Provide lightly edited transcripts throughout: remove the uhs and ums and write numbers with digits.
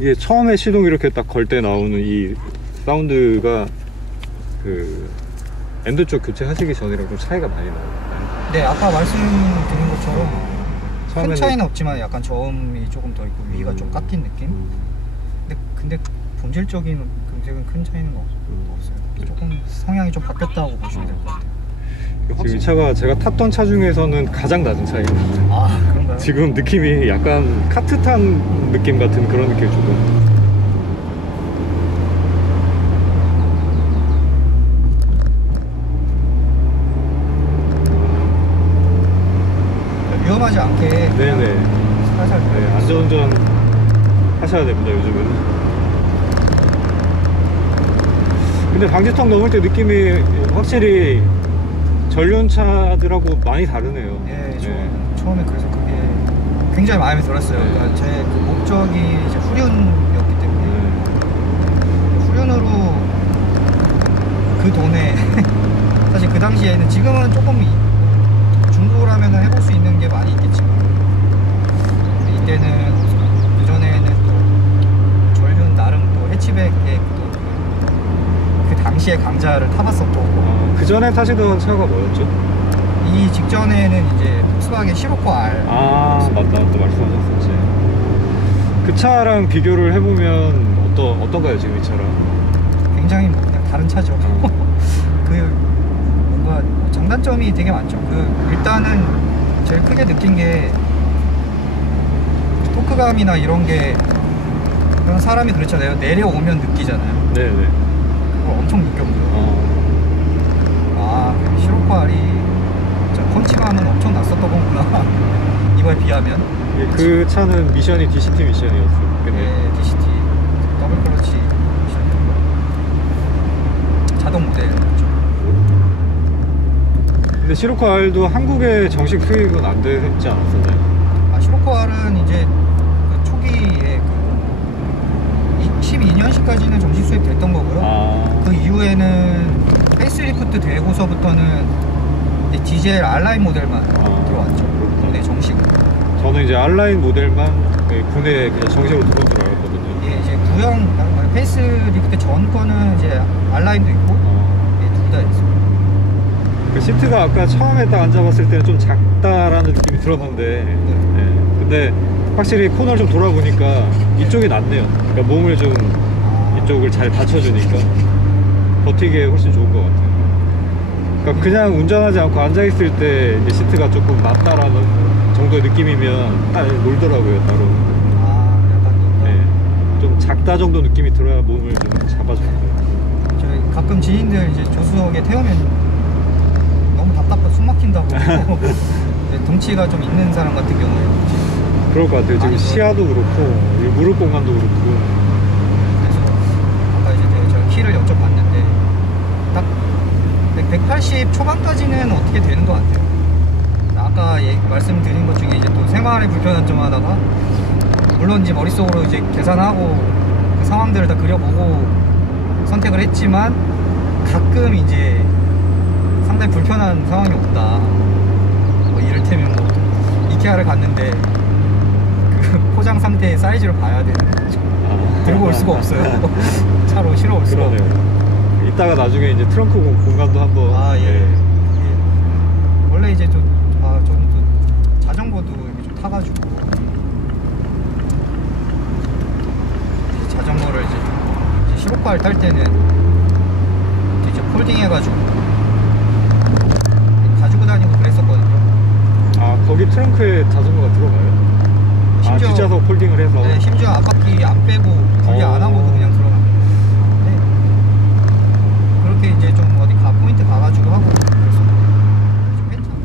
이게 처음에 시동 이렇게 딱 걸 때 나오는 이 사운드가 그 엔드 쪽 교체하시기 전이랑 좀 차이가 많이 나요. 네, 아까 말씀드린 것처럼 처음에는... 큰 차이는 없지만 약간 저음이 조금 더 있고 위가 좀 깎인 느낌? 근데 본질적인 금색은 큰 차이는 없어요. 조금 성향이 좀 바뀌었다고 보시면 될 것 같아요. 지금 이 차가 제가 탔던 차 중에서는 가장 낮은 차이거든요. 아, 그런가요? 지금 느낌이 약간 카트 탄 느낌 같은 그런 느낌이 조금. 위험하지 않게 네네. 살살 네, 안전운전 하셔야 됩니다, 요즘은. 근데 방지턱 넘을 때 느낌이 확실히 전륜차들하고 많이 다르네요. 예, 처음에 그래서 그게 굉장히 마음에 들었어요. 네. 그러니까 제 그 목적이 이제 후륜이었기 때문에 후륜으로 그 돈에 사실 그 당시에는 지금은 조금 중고라면 해볼 수 있는 게 많이 있겠지만 이때는 그전에는 또 전륜 나름 또 해치백의 또 그 당시의 강자를 타봤었고 그 전에 타시던 차가 뭐였죠? 이 직전에는 이제 폭스바겐 시로코 R. 아 맞다, 또 말씀하셨었지. 그 차랑 비교를 해보면 어떤가요 지금 이 차랑? 굉장히 뭐 그냥 다른 차죠. 그 뭔가 장단점이 되게 많죠. 그 일단은 제일 크게 느낀 게 토크감이나 이런 게 그런 사람이 그렇잖아요. 내려오면 느끼잖아요. 네네. 그걸 엄청 느꼈고요. 아, 시로코 R이 진짜 펀치감은 엄청 났었던 거구나. 이거에 비하면. 예, 그 차는 미션이 DCT 미션이었어요. 네, DCT 더블 클러치 미션이었고 자동 모델이었죠. 근데 시로코 R도 한국에 정식 수입은 안 되지 않았었나요? 아, 시로코 R은 이제 그 초기에 그 12년식까지는 정식 수입됐던 거고요. 그 이후에는 페이스리프트 되고서부터는 이제 DJL R라인 모델만 들어왔죠. 국내 정식으로. 저는 이제 R라인 모델만 국내에 그냥 정식으로 들어온 줄 알았거든요. 예, 이제 구형 페이스리프트 전 거는 이제 R라인도 있고 예, 둘 다 있어요. 그 시트가 아까 처음에 딱 앉아봤을 때는 좀 작다라는 느낌이 들었는데 네. 근데 확실히 코너를 좀 돌아보니까 이쪽이 낫네요. 그러니까 몸을 좀 이쪽을 잘 받쳐주니까 버티기에 훨씬 좋은 것 같아요. 그러니까 그냥 운전하지 않고 앉아있을 때 이제 시트가 조금 낫다라는 정도의 느낌이면 딱 놀더라고요, 따로. 약간 네. 좀 작다 정도 느낌이 들어야 몸을 좀 잡아줘요. 저희 가끔 지인들 이제 조수석에 태우면 너무 답답해 숨 막힌다고 덩치가 좀 있는 사람 같은 경우에 그럴 것 같아요. 지금 시야도 그렇고 무릎 공간도 그렇고. 그래서 아까 이제 제가 키를 여쭤봤는데 딱 180 초반까지는 어떻게 되는 것 같아요. 아까 말씀드린 것 중에 이제 또 생활에 불편한 점 하다가 물론 이제 머릿속으로 이제 계산하고 그 상황들을 다 그려보고 선택을 했지만 가끔 이제 상당히 불편한 상황이 없다. 뭐 이를테면 뭐 이케아를 갔는데 그 포장 상태의 사이즈를 봐야 되는 거죠. 들고 올 수가 없어요. 차로 실어 올 수가 없어요. 이따가 나중에 이제 트렁크 공간도 한번. 예. 원래 이제 저는 또 자전거도 이렇게 좀 타가지고 자전거를 이제 시로코 R 탈 때는 이제 폴딩 해가지고 가지고 다니고 그랬었거든요. 아, 거기 트렁크에 자전거가 들어가요? 심지어, 뒷좌석 폴딩을 해서? 네, 심지어 앞바퀴 안 빼고 분리 안 하고도 그냥 들어갑니다. 네. 그렇게 이제 좀 어디 포인트 가가지고 하고 그랬었는데 좀 괜찮아.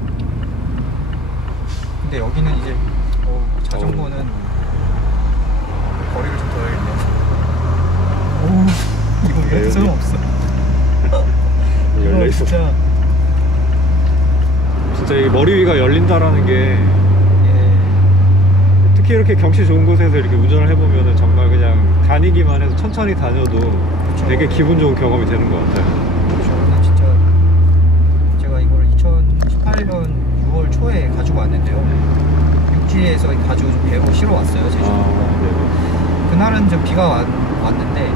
근데 여기는 이제 자전거는 거리를 좀 둬야겠네요. 이거 왜 소용 없어. 열려 있어. 진짜 이 머리 위가 열린다라는 게 특히 이렇게 경치 좋은 곳에서 이렇게 운전을 해보면 정말 그냥 다니기만 해서 천천히 다녀도 그쵸. 되게 기분 좋은 경험이 되는 것 같아요. 그렇죠. 진짜 제가 이걸 2018년 6월 초에 가지고 왔는데요. 육지에서 가지고 배로 실어 왔어요, 제주도. 그날은 좀 비가 왔는데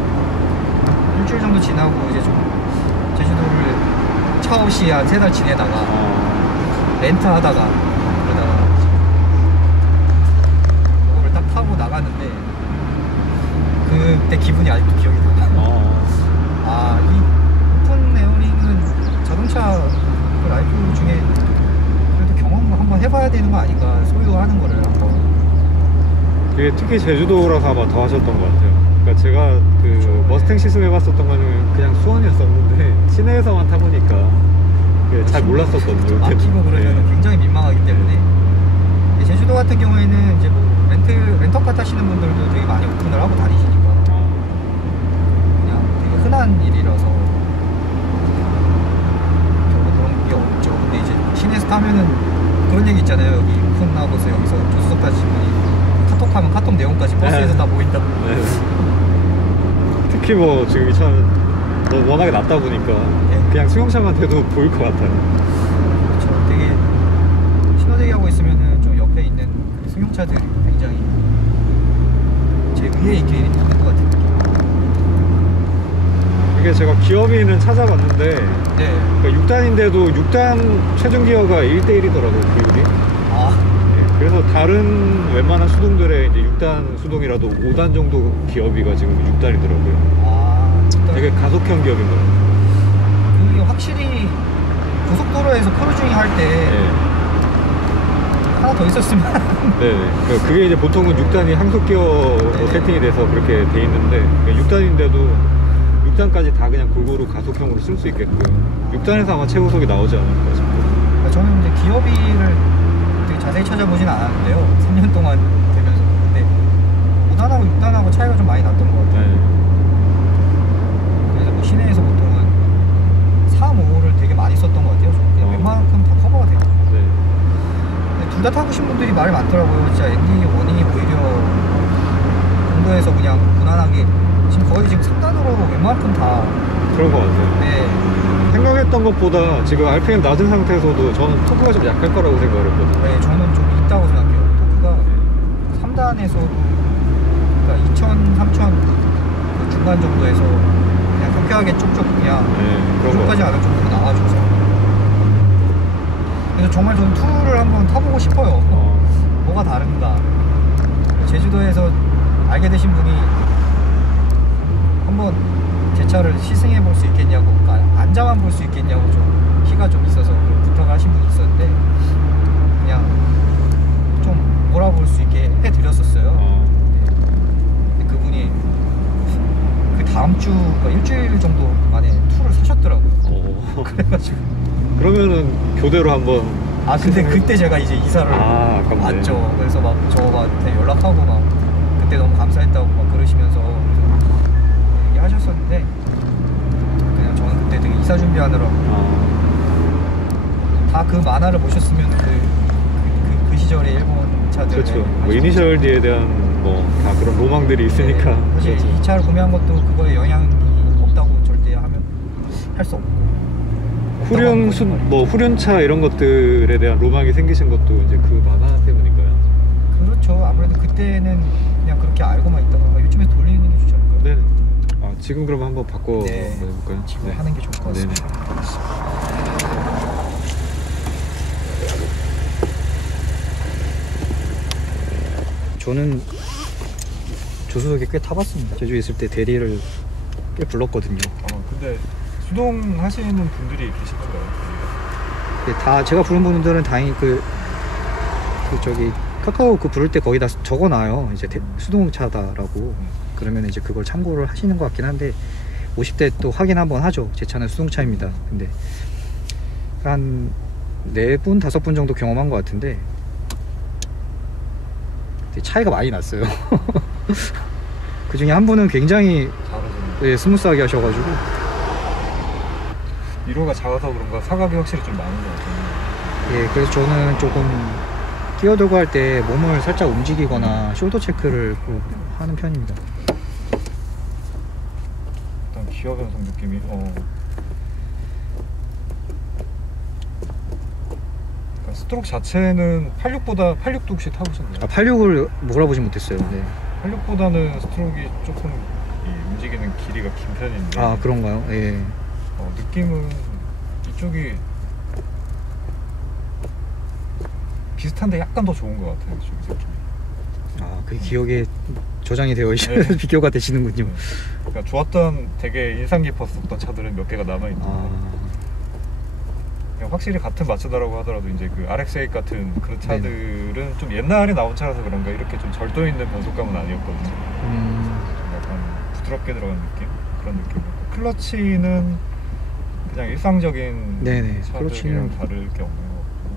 일주일 정도 지나고 이제 좀 제주도를 차 없이 한 3달 지내다가 렌트하다가 그러다가 그거를 딱 타고 나갔는데 그때 기분이 아직도 기억이 나요. 이 오픈 에어링은 자동차 그 라이프 중에 그래도 경험을 한번 해봐야 되는 거 아닌가, 소유하는 거를 한번. 이게 특히 제주도라서 아마 더 하셨던 것 같아요. 그러니까 제가 그 머스탱 시승 해봤었던 거는 그냥 수원이었었는데 시내에서만 타보니까 잘 몰랐었거든요. 막히고 그러면 굉장히 민망하기 때문에. 제주도 같은 경우에는 이제 뭐 렌터카 타시는 분들도 되게 많이 오픈을 하고 다니시니까 그냥 되게 흔한 일이라서 별로 그런 게 없죠. 근데 이제 시내에서 타면은 그런 얘기 있잖아요. 여기 오픈하고서 여기서 조수석 타시는 분이 카톡하면 카톡 내용까지 버스에서 다 보인다고. 네. 특히 뭐 지금 이 차는 워낙에 낮다 보니까 그냥 수영차만 돼도 보일 것 같아요. 그렇죠. 되게 신호대기하고 있으면은 좀 옆에 있는 그 승용차들이 굉장히 제 위에 있게 있는 것 같은 느낌. 이게 제가 기어비는 찾아봤는데 네. 그러니까 6단인데도 6단 최종 기어가 1대1이더라고요, 비율이. 네, 그래서 다른 웬만한 수동들의 이제 6단 수동이라도 5단 정도 기어비가 지금 6단이더라고요. 되게 가속형 기어비인 거예요. 그게 확실히 고속도로에서 크루징 할 때 하나 더 있었으면. 네네. 그게 이제 보통은 6단이 항속 기어로 세팅이 돼서 그렇게 돼 있는데 6단인데도 6단까지 다 그냥 골고루 가속형으로 쓸 수 있게끔 6단에서 아마 최고속이 나오지 않을까 싶어요. 저는 이제 기어비를 되게 자세히 찾아보진 않았는데요. 3년 동안 되면서. 근데 5단하고 6단하고 차이가 좀 많이 났던 것 같아요. 네. 그래서 뭐 시내에서 보통은 3, 5를 되게 많이 썼던 것 같아요. 그냥 웬만큼 다 커버가 돼요. 네. 둘 다 타보신 분들이 말이 많더라고요. 진짜 MD1이 오히려 공도에서 그냥 무난하게 지금 거의 지금 3단으로 웬만큼 다 그런 것 같아요. 네. 생각했던 것보다 지금 RPM 낮은 상태에서도 저는 토크가 좀 약할 거라고 생각을 했거든요. 네, 저는 좀 있다고 생각해요. 토크가 3단에서도 그러니까 2000, 3000 그 중간 정도에서 그냥 경쾌하게 쪽쪽 그냥 그런까지 않을 정도로 나와줘서. 그래서 정말 저는 투를 한번 타보고 싶어요. 뭐가 다른가. 제주도에서 알게 되신 분이 한번 제 차를 시승해 볼 수 있겠냐고, 그러니까 앉아만 볼 수 있겠냐고 좀 키가 좀 있어서 부탁을 하신 분이 있었는데 그냥 좀 몰아볼 수 있게 해드렸었어요. 근데 그분이 그 다음 주 그러니까 일주일 정도 만에 투를 사셨더라고요. 그래가지고 그러면은 교대로 한번. 근데 그때 제가 이제 이사를 왔죠. 그래서 막 저한테 연락하고 막 그때 너무 감사했다고 막 그러시면서 얘기하셨었는데 그냥 저는 그때 되게 이사 준비하느라고 다 그 만화를 보셨으면 그 시절의 일본 차들. 그렇죠. 뭐 이니셜 D에 대한 뭐 다 그런 로망들이 있으니까. 네, 사실 이 차를 구매한 것도 그거에 영향이 없다고 절대 하면 할 수 없고. 후륜차 이런 것들에 대한 로망이 생기신 것도 이제 그 만화 때문인가요? 그렇죠. 아무래도 그때는 그냥 그렇게 알고만 있다가 요즘에 돌리는 게 좋지 않을까요? 네. 지금 그럼 한번 바꿔 네. 볼까요? 지금 하는 게 좋을 것 같습니다. 저는 조수석에 꽤 타봤습니다. 제주에 있을 때 대리를 꽤 불렀거든요. 근데 수동 하시는 분들이 계신 건가요? 네, 다 제가 부른 분들은 다행히 저기 카카오 부를 때 거의 다 적어놔요. 이제 수동차다라고. 그러면 이제 그걸 참고를 하시는 것 같긴 한데 50대 또 확인 한번 하죠. 제 차는 수동차입니다. 근데 한 4분, 5분 정도 경험한 것 같은데 차이가 많이 났어요. 그 중에 한 분은 굉장히 스무스하게 하셔가지고. 미로가 작아서 그런가 사각이 확실히 좀 많은 것 같아요. 예, 그래서 저는 조금 끼어들고 할 때 몸을 살짝 움직이거나 숄더 체크를 꼭 하는 편입니다. 일단 기어 변속 느낌이 스트로크 자체는 86보다 86도 혹시 타보셨나요? 86을 몰아보진 못했어요. 네. 86보다는 스트로크가 조금 이 움직이는 길이가 긴 편인데. 아 그런가요? 예. 느낌은 이쪽이 비슷한데 약간 더 좋은 것 같아요. 이쪽이 느낌이. 아 그 기억에 저장이 되어 비교가 되시는군요. 그러니까 좋았던 되게 인상 깊었었던 차들은 몇 개가 남아있는데 그냥 확실히 같은 마츠다라고 하더라도 이제 그 RX-8 같은 그런 차들은 좀 옛날에 나온 차라서 그런가 이렇게 좀 절도 있는 변속감은 아니었거든요. 좀 약간 부드럽게 들어간 느낌? 그런 느낌이었고 클러치는 그냥 일상적인 네네, 차들이랑 클러치는 다를 게 없는 것 같고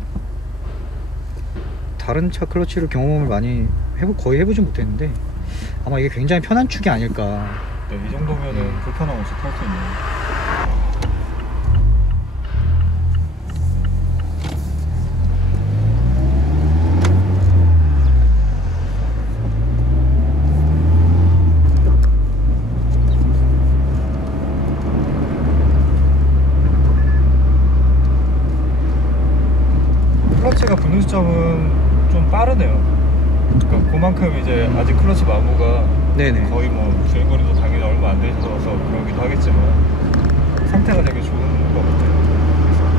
다른 차 클러치를 경험을 많이 거의 해보진 못했는데 아마 이게 굉장히 편한 축이 아닐까. 네, 이 정도면은 불편함 없이 탈 수 있는. 클러치가 붙는 시점은 좀 빠르네요. 그러니까 그만큼 이제 아직 클러치 마모가 네네. 거의 뭐 주행거리도 당연히 얼마 안 되셔서 그러기도 하겠지만 상태가 되게 좋은 것 같아요.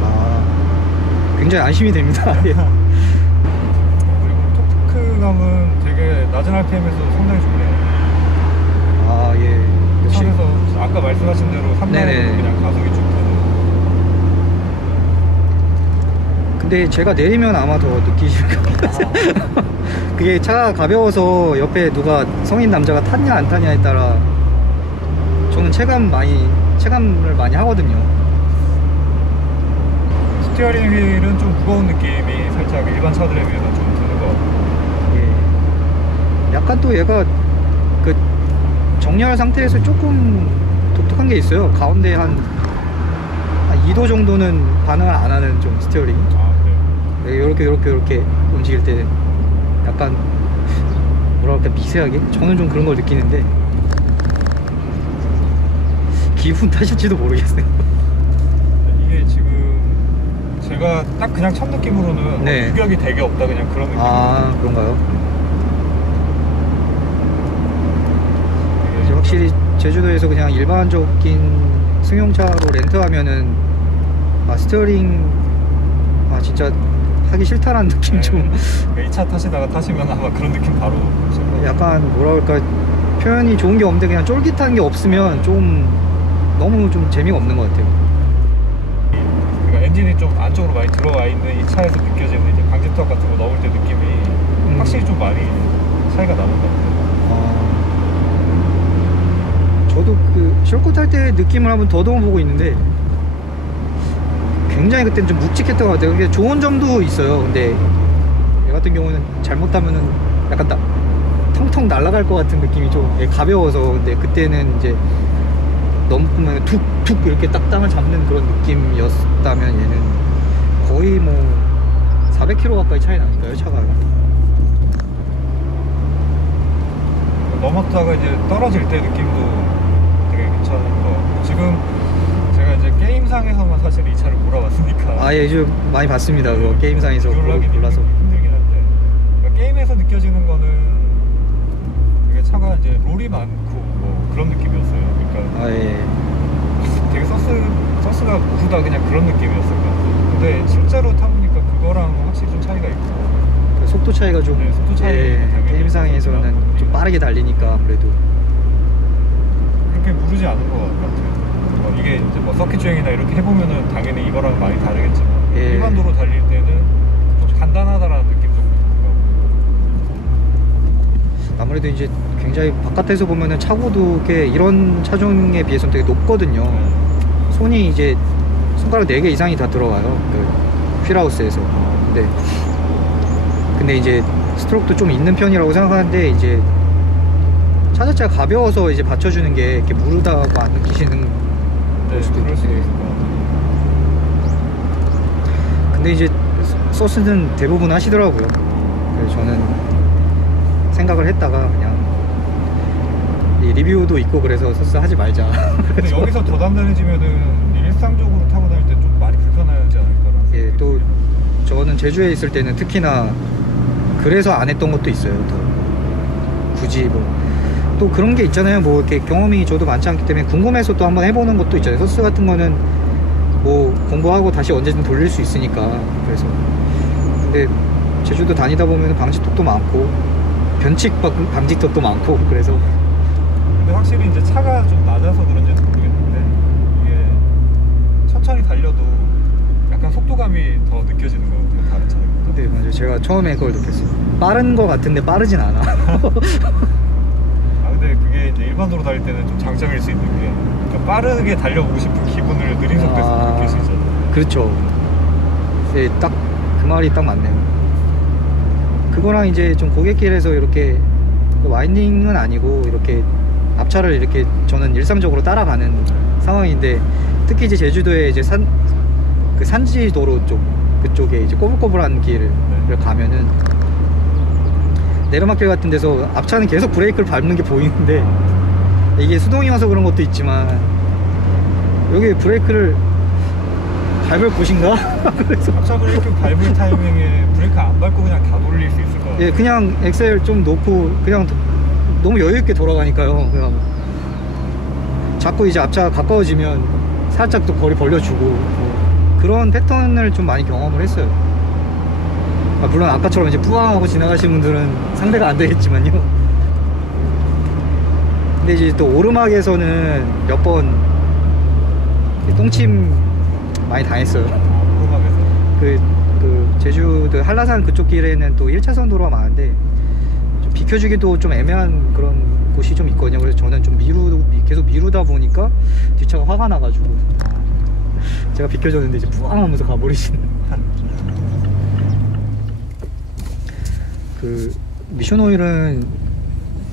아 굉장히 안심이 됩니다. 예. 그리고 토크감은 되게 낮은 RPM에서 상당히 좋네요. 아 예. 역시. 차에서 아까 말씀하신 대로 3단으로 네네. 그냥 가속이 쭉 되는. 근데 제가 내리면 아마 더 느끼실 겁니다. 그게 차가 가벼워서 옆에 누가 성인 남자가 탔냐 안 타냐에 따라 저는 체감을 많이 하거든요. 스티어링 휠은 좀 무거운 느낌이 살짝 일반 차들에 비해서 좀 드는 것 같아요. 예. 약간 또 얘가 그 정렬 상태에서 조금 독특한 게 있어요. 가운데 한 2도 정도는 반응을 안 하는 좀 스티어링. 아 그래요? 이렇게 움직일 때 약간 뭐랄까 미세하게 저는 좀 그런 걸 느끼는데 기분 탓일지도 모르겠어요. 이게 지금 제가 딱 그냥 첫 느낌으로는 네. 유격이 되게 없다 그냥 그런 느낌. 아 그런가요? 이제 확실히 제주도에서 그냥 일반적인 승용차로 렌트하면은 스티어링 진짜 하기 싫다라는 느낌. 좀 이 차 타시다가 타시면 아마 그런 느낌 바로 오실 거예요. 약간 뭐랄까 표현이 좋은 게 없는데 그냥 쫄깃한 게 없으면 좀 너무 좀 재미가 없는 것 같아요. 그러니까 엔진이 좀 안쪽으로 많이 들어와 있는 이 차에서 느껴지는 이제 방지턱 같은 거 넣을 때 느낌이 확실히 좀 많이 차이가 나는 것 같아요. 저도 그 실컷 탈 때 느낌을 한번 더듬어보고 있는데 굉장히 그때는 좀 묵직했던 것 같아요. 그게 좋은 점도 있어요. 근데 얘 같은 경우는 잘못하면은 약간 텅텅 날아갈 것 같은 느낌이 좀 가벼워서. 근데 그때는 이제 넘으면 툭툭 이렇게 딱 땅을 잡는 그런 느낌이었다면 얘는 거의 뭐 400km 가까이 차이 나니까요, 차가. 넘었다가 이제 떨어질 때 느낌도 되게 괜찮은 거 같고 지금 제가 이제 게임상에서만 사실 이 차를 몰아봤으니까 예, 좀 많이 봤습니다. 그거 게임상에서 비교를 하기 골라서. 힘들긴 한데 그러니까 게임에서 느껴지는 거는 되게 차가 이제 롤이 많고 뭐 그런 느낌이었어요. 그러니까 예. 되게 서스가 우르다 그냥 그런 느낌이었을 것 같아요. 근데 실제로 타보니까 그거랑 확실히 좀 차이가 있고 그 속도 차이가 좀 네, 속도 차이가 당연히 게임상에서는 좀 빠르게 달리니까 아무래도. 그렇게 무르지 않은 것 같아요. 이게 이제 뭐 서킷 주행이나 이렇게 해보면은 당연히 이거랑 많이 다르겠지만 예. 일반 도로 달릴 때는 좀 간단하다라는 느낌 정도. 아무래도 이제 굉장히 바깥에서 보면은 차고도 이런 차종에 비해서는 되게 높거든요. 손이 이제 손가락 4개 이상이 다 들어가요. 그 휠하우스에서. 근데 이제 스트로크도 좀 있는 편이라고 생각하는데 이제 차 자체가 가벼워서 이제 받쳐주는 게 이렇게 무르다고 안 느끼시는 걸 수도 그럴 수도 있고. 있을 것 같아요. 근데 이제 소스는 대부분 하시더라고요. 그래서 저는 생각을 했다가 그냥 이 리뷰도 있고 그래서 소스 하지 말자. 근데 여기서 더 단단해지면은 일상적으로 타고 다닐 때 좀 많이 불편하지 않을까라는 예, 생각이 또 들어요. 저는 제주에 있을 때는 특히나 그래서 안 했던 것도 있어요. 더 굳이 뭐 또 그런 게 있잖아요. 뭐 이렇게 경험이 저도 많지 않기 때문에 궁금해서 또 한번 해보는 것도 있잖아요. 서스 같은 거는 뭐 공부하고 다시 언제든 돌릴 수 있으니까. 그래서 근데 제주도 다니다 보면 방지턱도 많고 변칙 방지턱도 많고 그래서. 근데 확실히 이제 차가 좀 낮아서 그런지는 모르겠는데 이게 천천히 달려도 약간 속도감이 더 느껴지는 것 같아요, 다른 차들보다. 네, 맞아요. 제가 처음에 그걸 느꼈어요. 빠른 거 같은데 빠르진 않아. 아 근데 그게 이제 일반도로 달릴 때는 좀 장점일 수 있는 게 그러니까 빠르게 달려보고 싶은 기분을 느린 속도에서 느낄 수 있잖아요. 그렇죠. 네, 딱 그 말이 딱 맞네요. 그거랑 이제 좀 고갯길에서 이렇게 와인딩은 아니고 이렇게 앞차를 이렇게 저는 일상적으로 따라가는 상황인데, 특히 이제 제주도에 이제 그 산지도로 그쪽에 이제 꼬불꼬불한 길을 가면은 내리막길 같은 데서 앞차는 계속 브레이크를 밟는 게 보이는데, 이게 수동이 와서 그런 것도 있지만 여기 브레이크를 밟을 곳인가? 그래서 앞차 브레이크 밟을 타이밍에 브레이크 안 밟고 그냥 다 돌릴 수 있을 것 같아요. 예, 그냥 엑셀 좀 놓고 그냥 너무 여유있게 돌아가니까요. 그냥 자꾸 이제 앞차가 가까워지면 살짝 또 거리 벌려주고 그런 패턴을 좀 많이 경험을 했어요. 물론 아까처럼 이제 뿌앙하고 지나가시는 분들은 상대가 안 되겠지만요. 근데 이제 또 오르막에서는 몇 번 똥침 많이 당했어요. 오르막에서. 그 제주도 한라산 그쪽 길에는 또 1차선 도로가 많은데 좀 비켜주기도 좀 애매한 그런 곳이 좀 있거든요. 그래서 저는 좀 계속 미루다 보니까 뒷차가 화가 나가지고 제가 비켜줬는데 이제 뿌앙 하면서 가버리시는. 그 미션 오일은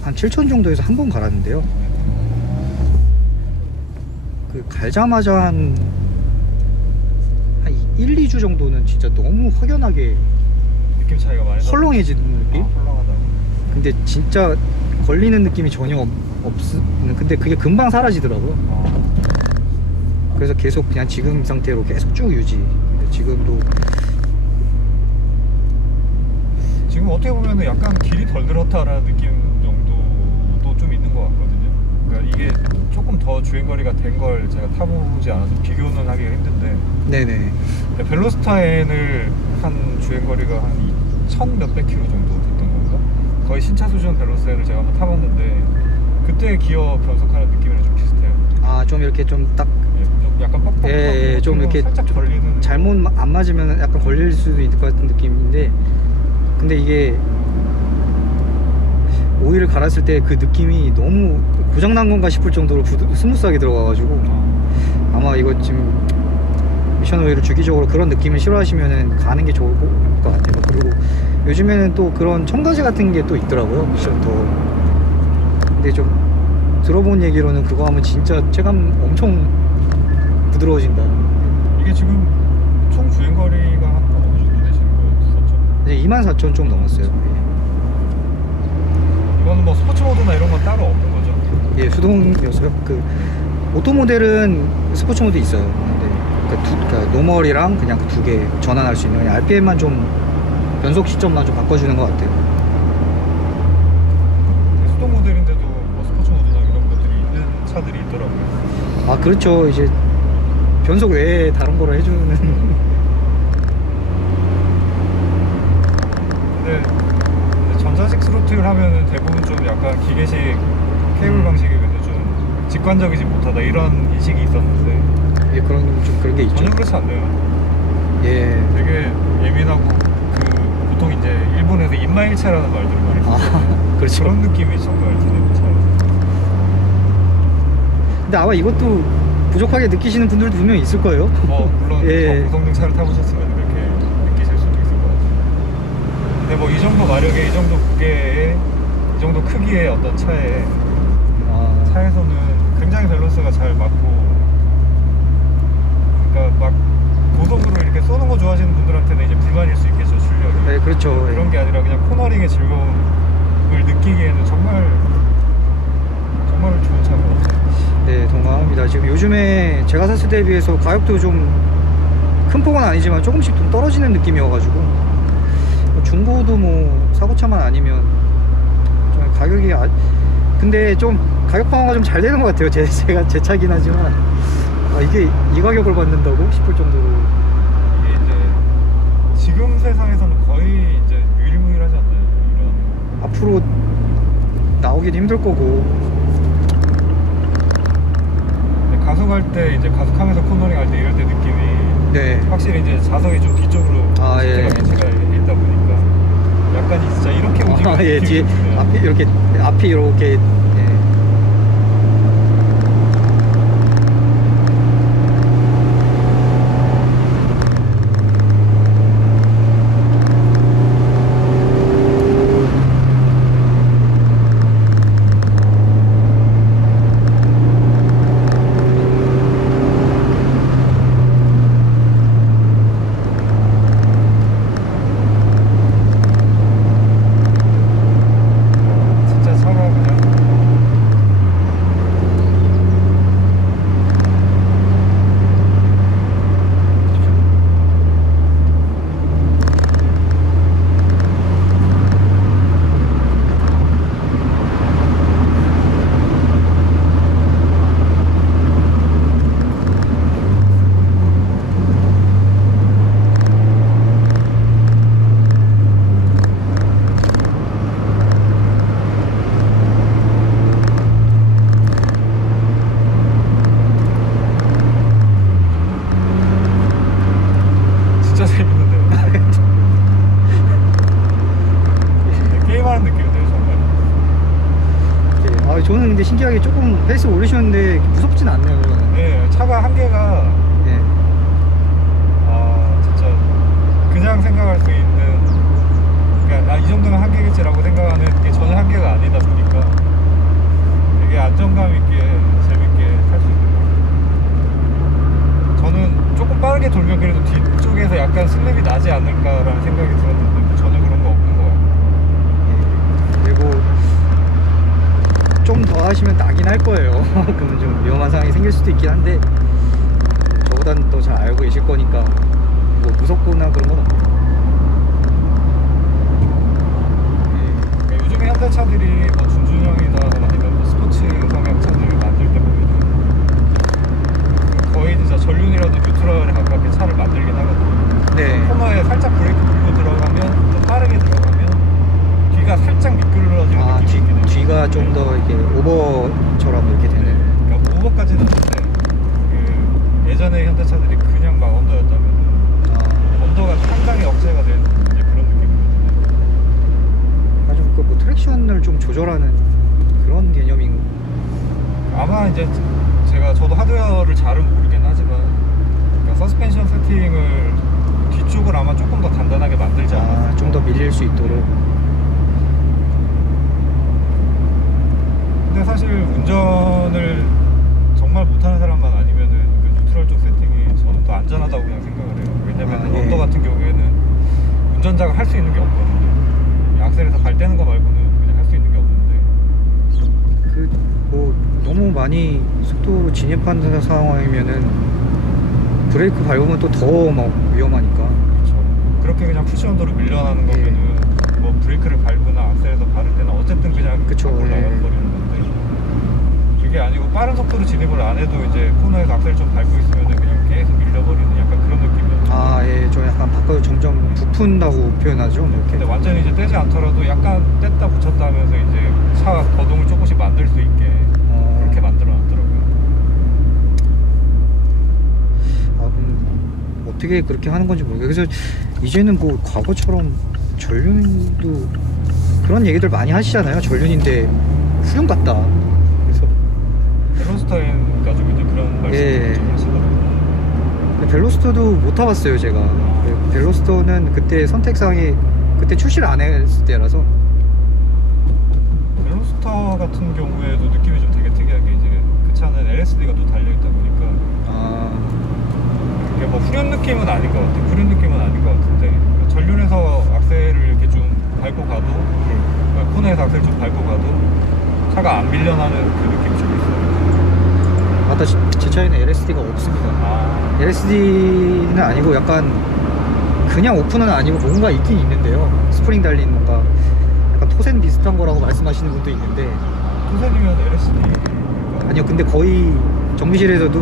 한 7천 정도에서 한 번 갈았는데요. 그 갈자마자 한 1, 2주 정도는 진짜 너무 확연하게 느낌 차이가 많이 나요. 헐렁해지는 느낌? 헐렁하다. 근데 진짜 걸리는 느낌이 전혀 근데 그게 금방 사라지더라고요. 그래서 계속 그냥 지금 상태로 계속 쭉 유지. 지금도 지금 어떻게 보면 약간 길이 덜 늘었다라는 느낌 정도도 좀 있는 것 같거든요. 그러니까 이게 조금 더 주행거리가 된 걸 제가 타보지 않아서 비교는 하기가 힘든데, 네네. 벨로스타인을 한 주행거리가 한 2,000 몇백 킬로 정도 됐던 건가? 거의 신차 수준 벨로스타인을 제가 한번 타봤는데 그때 기어 변속하는 느낌이랑 좀 비슷해요. 아, 좀 이렇게 좀 딱 좀 약간 뻑뻑하고 예, 좀 이렇게 살짝 걸리는. 잘못 안 맞으면 약간 걸릴 수도 있을 것 같은 느낌인데, 근데 이게 오일을 갈았을 때 그 느낌이 너무 고장난 건가 싶을 정도로 스무스하게 들어가가지고 아마 이거 지금 미션 오일을 주기적으로 그런 느낌을 싫어하시면은 가는 게 좋을 것 같아요. 그리고 요즘에는 또 그런 첨가제 같은 게 또 있더라고요, 미션 더. 근데 좀 들어본 얘기로는 그거 하면 진짜 체감 엄청 부드러워진다. 이게 지금 총 주행거리가 한 어느 정도 되시는 거예요? 이제 24,000 좀 넘었어요. 이거는 뭐 스포츠 모드나 이런 건 따로 없는 거죠? 예, 수동이어서요. 그 오토 모델은 스포츠 모드 있어요. 근데 그러니까 노멀이랑 그냥 그 두 개 전환할 수 있는, 그냥 RPM만 좀 변속 시점만 좀 바꿔주는 것 같아요. 수동 모델인데도 뭐 스포츠 모드나 이런 것들이 있는 차들이 있더라고요. 아, 그렇죠. 이제 변속 외에 다른 거를 해주는. 근데 전자식 스로틀 하면은 대부분 좀 약간 기계식 케이블 방식이 그래서 좀 직관적이지 못하다 이런 인식이 있었는데, 예, 그런 게 있죠. 전혀 그렇지 않네요. 예. 되게 예민하고 보통 이제 일본에서 입마일체라는 말들을 많이 쓰죠. 아, 그렇죠. 그런 느낌이 정말 드는 차예요. 근데 아마 이것도 부족하게 느끼시는 분들도 분명히 있을 거예요. 물론 예. 더 고성능 차를 타보셨으면 그렇게 느끼실 수도 있을 것 같아요. 근데 뭐 이 정도 마력에, 이 정도 무게에, 이 정도 크기의 어떤 차에 차에서는 굉장히 밸런스가 잘 맞고, 그러니까 막 고속으로 이렇게 쏘는 거 좋아하시는 분들한테는 이제 불만일 수 있겠죠, 출력이. 네, 그렇죠. 그런 게 아니라 그냥 코너링의 즐거움을 느끼기에는 정말 좋은 차인 것 같아요. 네, 동감합니다. 지금 요즘에 제가 샀을 때에 비해서 가격도 좀 큰 폭은 아니지만 조금씩 좀 떨어지는 느낌이어가지고, 중고도 뭐 사고차만 아니면 좀 가격이 근데 좀 가격 방어가 좀 잘 되는 것 같아요. 제가 제 차긴 하지만 이게 이 가격을 받는다고 싶을 정도로. 이게 이제 지금 세상에서는 거의 이제 유일무이하지 않나요? 이런. 앞으로 나오긴 힘들 거고. 근데 가속할 때 이제 가속하면서 코너링 할 때 이럴 때 느낌이 네. 확실히 이제 자석이 좀 뒤쪽으로 아, 예. 위치가 있다 보니까 약간 진짜 이렇게 움직이는 예, 뒤에 느낌이 드네요. 앞이 이렇게 예. 진짜 차가 그냥 진짜 재밌는데요. 게임하는 느낌인데요, 정말. 예. 저는 근데 신기하게 조금 페이스 올리셨는데 무섭진 않네요. 그거는. 네, 차가 한계가 예. 진짜 그냥 생각할 수 있는, 그러니까 나 이 정도면 한계겠지라고 생각하는 게 전혀 한계가 아니다 보니까 되게 안정감 있게 재밌게 탈 수 있는 것 같아요. 저는 조금 빠르게 돌면 그래도 뒤쪽에서 약간 슬립이 나지 않을까라는 생각이 들었는데 전혀 그런 거 없는 것 같아요. 예. 그리고 좀 더 하시면 나긴 할 거예요. 그러면 좀 위험한 상황이 생길 수도 있긴 한데 저보다는 더 잘 알고 계실 거니까 뭐 무섭거나 그런 건 없네요. 그러니까 요즘에 현대차들이 뭐 준준형이나 아니면 뭐 스포츠 성향 차들을 만들 때 보면은 거의 진짜 전륜이라도 뉴트럴에 가깝게 차를 만들긴 하거든요. 네. 코너에 살짝 브레이크 밟고 들어가면 좀 빠르게 들어가면 뒤가 살짝 미끄러지는 느낌이 있긴 해요. 뒤가 좀 더 이렇게 오버처럼 이렇게 되는. 그러니까 오버까지는 아닌데 그 예전에 현대차들이 그냥 막 언더였다면 언더가 상당히 억제가 된 이제 그런 느낌이거든요. 아주 뭐 트랙션을 좀 조절하는 그런 개념인. 아마 이제 저도 하드웨어를 잘은 모르긴 하지만 그러니까 서스펜션 세팅을 뒤쪽을 아마 조금 더 단단하게 만들지 않았을까. 좀 더 밀릴 수 있도록. 근데 사실 운전을 정말 못하는 사람만 아니면은 그 뉴트럴 쪽 세팅이 저는 더 안전하다고 그냥 생각을 해요. 왜냐면 예. 언더 같은 경우에는 운전자가 할 수 있는 게 없거든요. 악셀에서 발 떼는 거 말고는 그냥 할 수 있는 게 없는데 뭐 너무 많이 속도로 진입하는 상황이면은 브레이크 밟으면 또 더 막 위험하니까. 그렇죠. 그렇게 그냥 푸시 언더로 밀려나는 거면은 뭐 브레이크를 밟거나 악셀에서 밟을 때는 어쨌든 그냥 그쵸, 밖으로 예. 나가버리는 건데 그게 아니고 빠른 속도로 진입을 안 해도 이제 코너에서 악셀 좀 밟고 있으면은 그냥 계속 밀려버리는 약간 그런 느낌이었죠. 예, 저 약간 바꿔서 점점 부푼다고 표현하죠. 뭐 이렇게. 근데 완전히 이제 떼지 않더라도 약간 뗐다 붙였다 하면서 이제 차 거동을 조금씩 만들 수 있게 그렇게 만들어 놨더라고요. 그럼 어떻게 그렇게 하는 건지 모르겠어요. 그래서 이제는 뭐 과거처럼 전륜도 그런 얘기들 많이 하시잖아요. 전륜인데 후륜 같다. 그래서 벨로스타인 가지고 이제 그런 말씀을 좀 하시더라고요. 벨로스터도 못 타봤어요 제가. 벨로스터는 그때 선택상이 그때 출시를 안 했을 때라서. 벨로스터 같은 경우에도 느낌이 좀 되게 특이하게 이제 그 차는 LSD가 또 달려있다 보니까 이게 뭐 후륜 느낌은 아닌 것 같아요. 후륜 느낌은 아닌 것 같은데 전륜에서 악셀을 이렇게 좀 밟고 가도 코너에서 악셀 좀 밟고 가도 차가 안 밀려나는 그 느낌이 좀 있어요. 맞다, 제 차에는 LSD가 없습니다. LSD는 아니고 약간 그냥 오픈은 아니고 뭔가 있긴 있는데요. 스프링 달린 뭔가 약간 토센 비슷한 거라고 말씀하시는 분도 있는데 무선이면 LSD. 아니요, 근데 거의 정비실에서도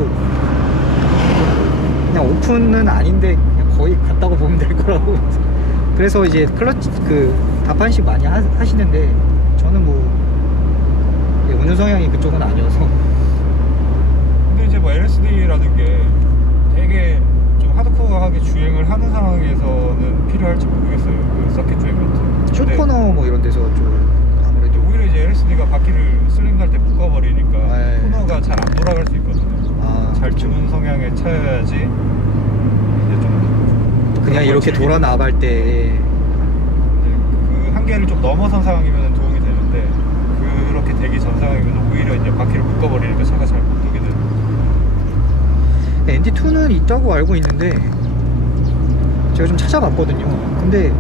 그냥 오픈은 아닌데 그냥 거의 같다고 보면 될 거라고. 그래서 이제 클러치 그 다판식 많이 하시는데 저는 뭐 운전 성향이 그쪽은 아니어서. 근데 이제 뭐 LSD라는 게 되게 좀 하드코어하게 주행을 하는 상황에서는 필요할지 모르겠어요. 그 서킷 주행 같은. 숏코너 뭐 이런 데서 좀 아무래도 오히려 이제 LSD가 바퀴를 슬링 갈 때 묶어버리니까 네. 코너가 잘 안 돌아갈 수 있거든요. 잘 주는 성향에 차야지 이제 좀 그냥 이렇게 돌아 나갈 때 그 한계를 좀 넘어선 상황이면 도움이 되는데 그렇게 되기 전 상황이면 오히려 이제 바퀴를 묶어버리니까 차가 잘 못 돌게 되는. ND2는 있다고 알고 있는데 제가 좀 찾아봤거든요. 근데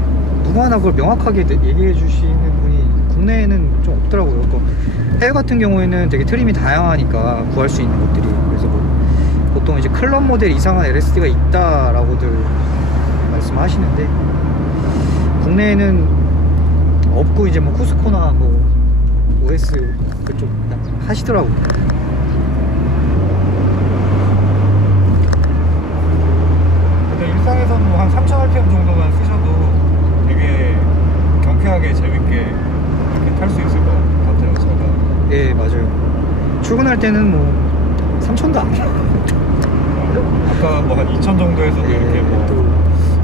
누구 하나 그걸 명확하게 얘기해 주시는 분이 국내에는 좀 없더라고요. 해외 같은 경우에는 되게 트림이 다양하니까 구할 수 있는 것들이. 그래서 뭐 보통 이제 클럽 모델 이상한 LSD가 있다라고들 말씀하시는데 국내에는 없고 이제 뭐 쿠스코나 뭐 OS 그쪽 하시더라고요. 근데 일상에서는 뭐 한 3000rpm 정도만 쓰셔도 되게 경쾌하게 재밌게 이렇게 탈 수 있을 것 같아요, 제가. 예, 맞아요. 출근할 때는 뭐 3000도 안 아까 뭐 한 2000 정도에서도 예, 이렇게 뭐 또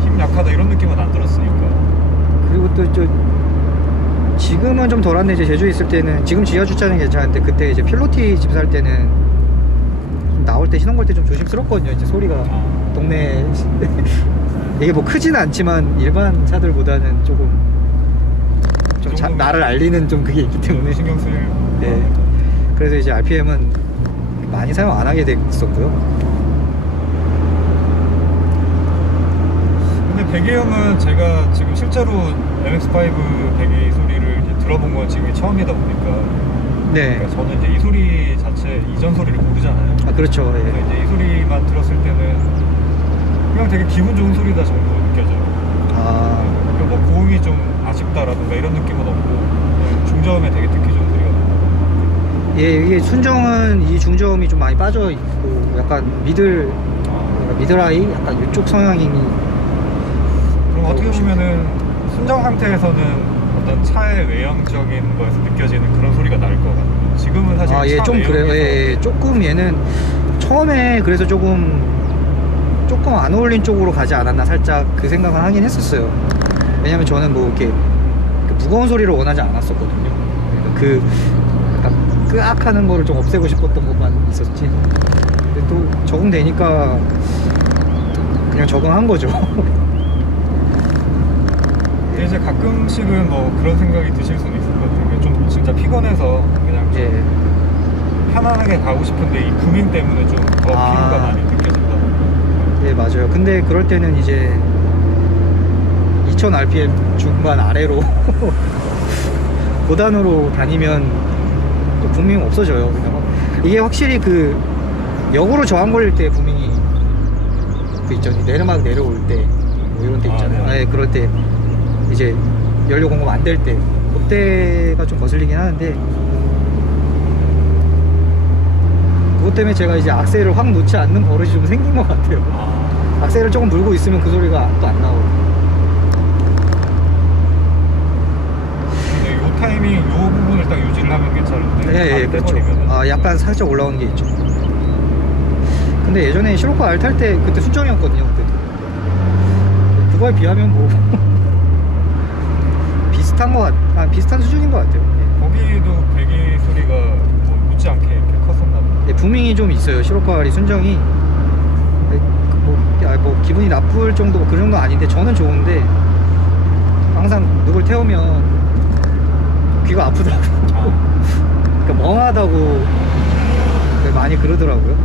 힘 약하다 이런 느낌은 안 들었으니까. 그리고 또 지금은 좀 덜한데 이제 제주에 있을 때는 지금 지하 주차는 괜찮은데 그때 이제 필로티 집 살 때는 좀 나올 때 시동 걸 때 좀 조심스럽거든요. 이제 소리가 동네 이게 뭐 크지는 않지만 일반 차들보다는 조금 좀 나를 알리는 좀 그게 있기 때문에 신경 쓸. 네. 그래서 이제 RPM은 많이 사용 안 하게 됐었고요. 근데 배기음은 제가 지금 실제로 MX5 배기 소리를 이제 들어본 건 지금이 처음이다 보니까. 네. 그러니까 저는 이제 이 소리 자체 이전 소리를 모르잖아요. 아, 그렇죠. 그래서 예. 이제 이 소리만 들었을 때는 그냥 되게 기분 좋은 소리다 정도 느껴져요. 아, 그러니까 뭐 고음이 좀 아쉽다라든가 이런 느낌은 없고 그냥 중저음에 되게 듣기 좋은 소리가 나요. 예, 이게 순정은 이 중저음이 좀 많이 빠져 있고 약간 미드라이 약간 이쪽 성향이. 그럼 어떻게 보면은 순정 상태에서는 어떤 차의 외형적인 거에서 느껴지는 그런 소리가 날 것 같아요. 지금은 사실 아, 예, 차 좀 그래요. 외형에서 예, 조금 얘는 처음에 그래서 조금 안 어울린 쪽으로 가지 않았나 살짝 그 생각을 하긴 했었어요. 왜냐면 저는 뭐 이렇게 무거운 소리를 원하지 않았었거든요. 그 약간 끄악하는 거를 좀 없애고 싶었던 것만 있었지. 근데 또 적응되니까 그냥 적응한 거죠. 근데 이제 가끔씩은 뭐 그런 생각이 드실 수는 있을 것 같아요. 좀 진짜 피곤해서 그냥 좀 예. 편안하게 가고 싶은데 이 구밍 때문에 좀 더 피로가 많이 느껴진다. 예, 맞아요. 근데 그럴 때는 이제 2000 rpm 중반 아래로 고단으로 다니면 부밍 없어져요. 그냥 이게 확실히 그 역으로 저항 걸릴 때 부밍이 그 있죠. 내리막 내려올 때 뭐 이런 때 있잖아요. 네. 예, 그럴 때 이제 연료 공급 안 될 때 그때가 좀 거슬리긴 하는데 그것 때문에 제가 이제 악셀을 확 놓지 않는 버릇이 좀 생긴 것 같아요. 악셀을 조금 물고 있으면 그 소리가 또 안 나오고. 근데 요 타이밍 요 부분을 딱 유지를 하면 괜찮은데. 예, 예, 그렇죠. 아, 약간 살짝 올라오는 게 있죠. 근데 예전에 시로코 R 탈 때 그때 순정이었거든요. 그때도. 그거에 비하면 뭐 비슷한 수준인 것 같아요. 거기도 배기 소리가 뭐 못지않게 이렇게 컸었나 봐요. 예, 부밍이 좀 있어요. 시로코 R이 순정이 뭐 기분이 나쁠 정도 그 정도 아닌데 저는 좋은데 항상 누굴 태우면 귀가 아프더라고요. 그러니까 멍하다고 많이 그러더라고요.